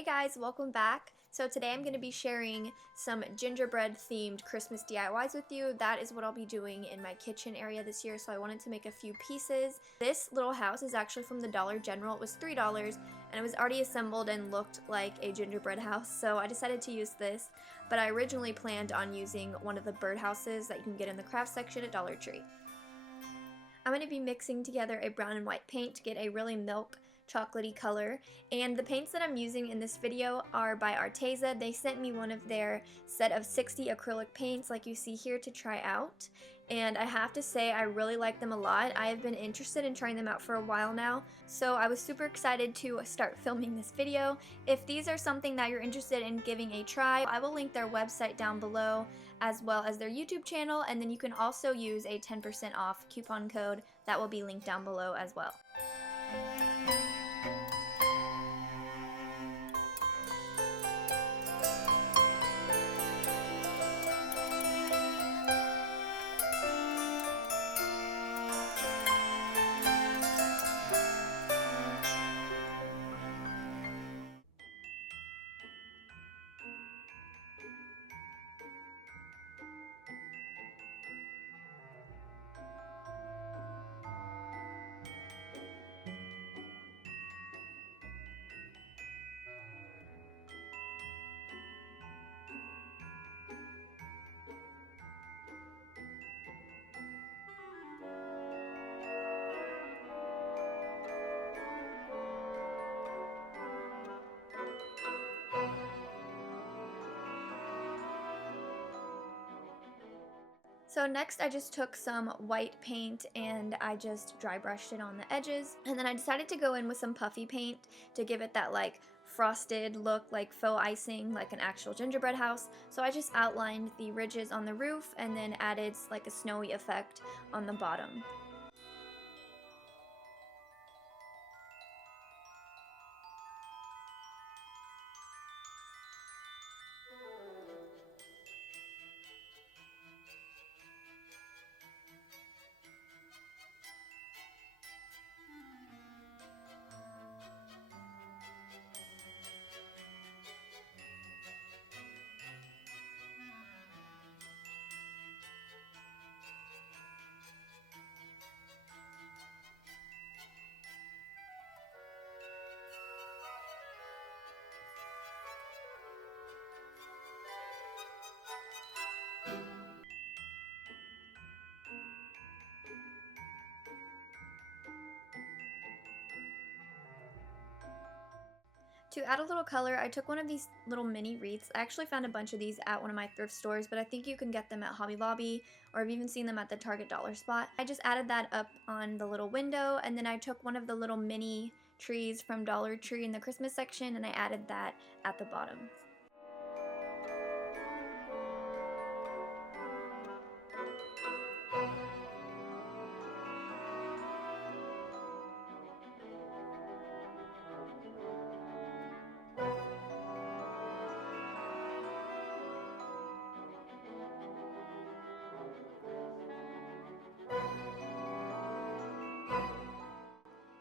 Hey guys, welcome back. So today I'm going to be sharing some gingerbread themed Christmas DIYs with you. That is what I'll be doing in my kitchen area this year, so I wanted to make a few pieces. This little house is actually from the Dollar General. It was $3 and it was already assembled and looked like a gingerbread house, so I decided to use this. But I originally planned on using one of the birdhouses that you can get in the craft section at Dollar Tree. I'm going to be mixing together a brown and white paint to get a really milk chocolatey color, and the paints that I'm using in this video are by ARTEZA. They sent me one of their set of 60 acrylic paints like you see here to try out, and I have to say I really like them a lot. I have been interested in trying them out for a while now, so I was super excited to start filming this video. If these are something that you're interested in giving a try, I will link their website down below as well as their YouTube channel, and then you can also use a 10% off coupon code that will be linked down below as well. So next I just took some white paint and I just dry brushed it on the edges, and then I decided to go in with some puffy paint to give it that like frosted look, like faux icing, like an actual gingerbread house. So I just outlined the ridges on the roof and then added like a snowy effect on the bottom. To add a little color, I took one of these little mini wreaths. I actually found a bunch of these at one of my thrift stores, but I think you can get them at Hobby Lobby, or I've even seen them at the Target dollar spot. I just added that up on the little window, and then I took one of the little mini trees from Dollar Tree in the Christmas section, and I added that at the bottom.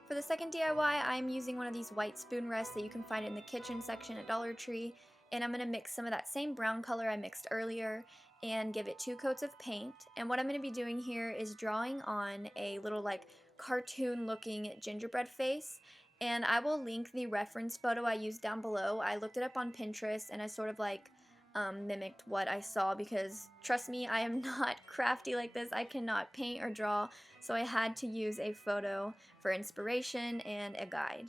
For the second DIY, I'm using one of these white spoon rests that you can find in the kitchen section at Dollar Tree, and I'm going to mix some of that same brown color I mixed earlier and give it 2 coats of paint. And what I'm going to be doing here is drawing on a little like cartoon looking gingerbread face, and I will link the reference photo I used down below. I looked it up on Pinterest and I sort of like mimicked what I saw, because trust me, I am not crafty like this. I cannot paint or draw, so I had to use a photo for inspiration and a guide.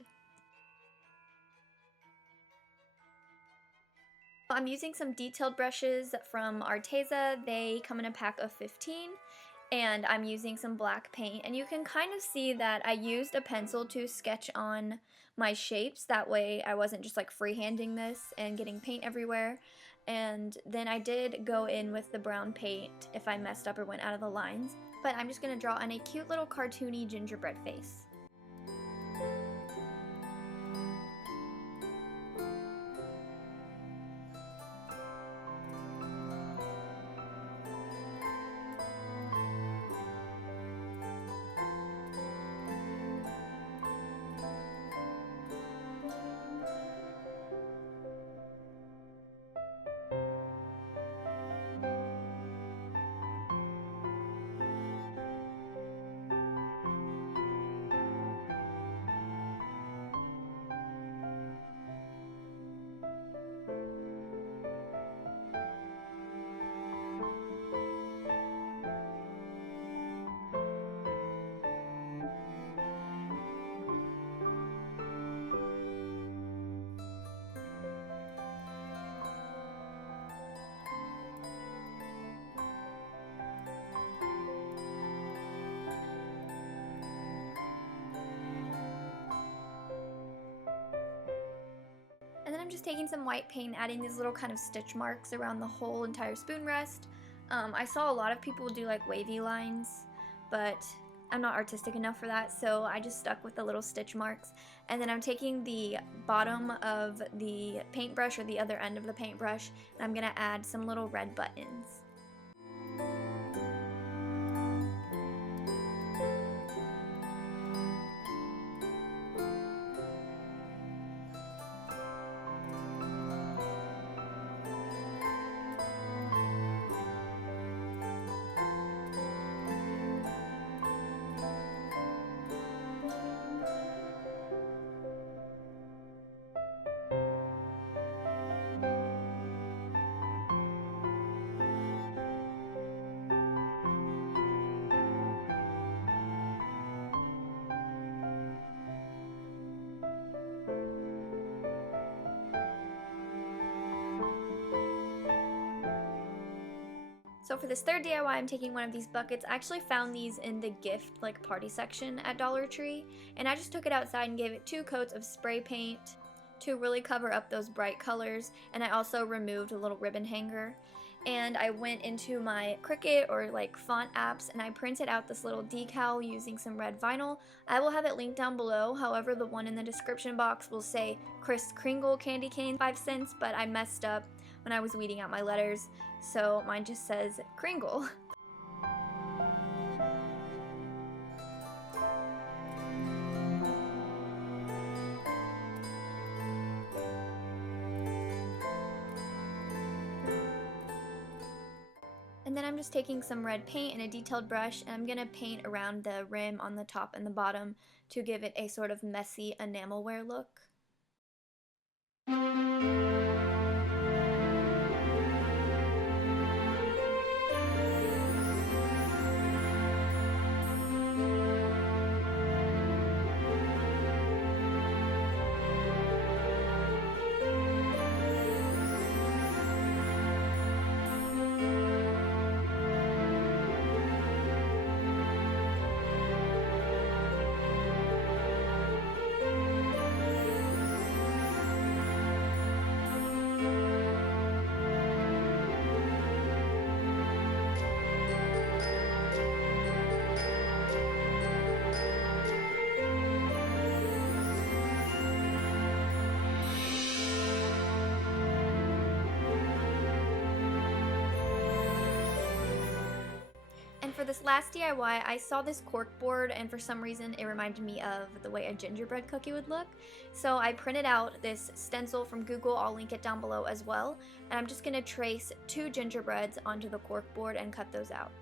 I'm using some detailed brushes from ARTEZA. They come in a pack of 15, and I'm using some black paint, and you can kind of see that I used a pencil to sketch on my shapes. That way I wasn't just like freehanding this and getting paint everywhere. And then I did go in with the brown paint if I messed up or went out of the lines. But I'm just going to draw on a cute little cartoony gingerbread face. just taking some white paint, adding these little kind of stitch marks around the whole entire spoon rest. I saw a lot of people do like wavy lines, but I'm not artistic enough for that, so I just stuck with the little stitch marks. And then I'm taking the bottom of the paintbrush, or the other end of the paintbrush, and I'm gonna add some little red buttons. So for this third DIY, I'm taking one of these buckets. I actually found these in the gift like party section at Dollar Tree, and I just took it outside and gave it 2 coats of spray paint to really cover up those bright colors, and I also removed a little ribbon hanger. And I went into my Cricut or like font apps, and I printed out this little decal using some red vinyl. I will have it linked down below. However, the one in the description box will say Kris Kringle candy cane 5 cents, but I messed up when I was weeding out my letters, so mine just says Kringle. And then I'm just taking some red paint and a detailed brush, and I'm going to paint around the rim on the top and the bottom to give it a sort of messy enamelware look. And for this last DIY, I saw this cork board, and for some reason it reminded me of the way a gingerbread cookie would look. So I printed out this stencil from Google, I'll link it down below as well, and I'm just going to trace 2 gingerbreads onto the cork board and cut those out.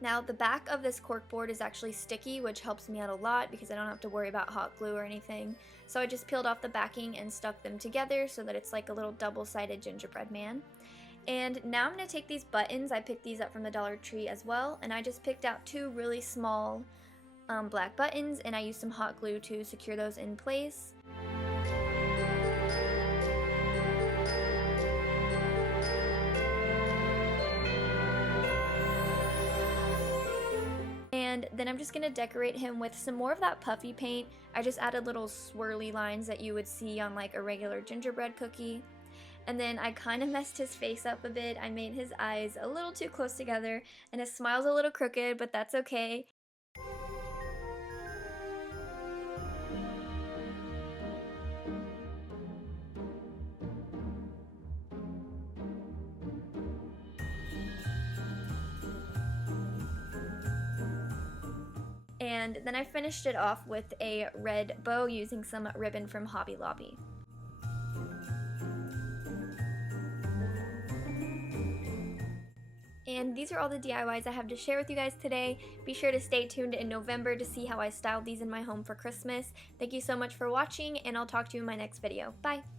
Now the back of this cork board is actually sticky, which helps me out a lot because I don't have to worry about hot glue or anything. So I just peeled off the backing and stuck them together so that it's like a little double-sided gingerbread man. And now I'm going to take these buttons, I picked these up from the Dollar Tree as well, and I just picked out 2 really small black buttons, and I used some hot glue to secure those in place. And then I'm just going to decorate him with some more of that puffy paint. I just added little swirly lines that you would see on like a regular gingerbread cookie. And then I kind of messed his face up a bit. I made his eyes a little too close together, and his smile's a little crooked, but that's okay. And then I finished it off with a red bow using some ribbon from Hobby Lobby. And these are all the DIYs I have to share with you guys today. Be sure to stay tuned in November to see how I styled these in my home for Christmas. Thank you so much for watching, and I'll talk to you in my next video. Bye!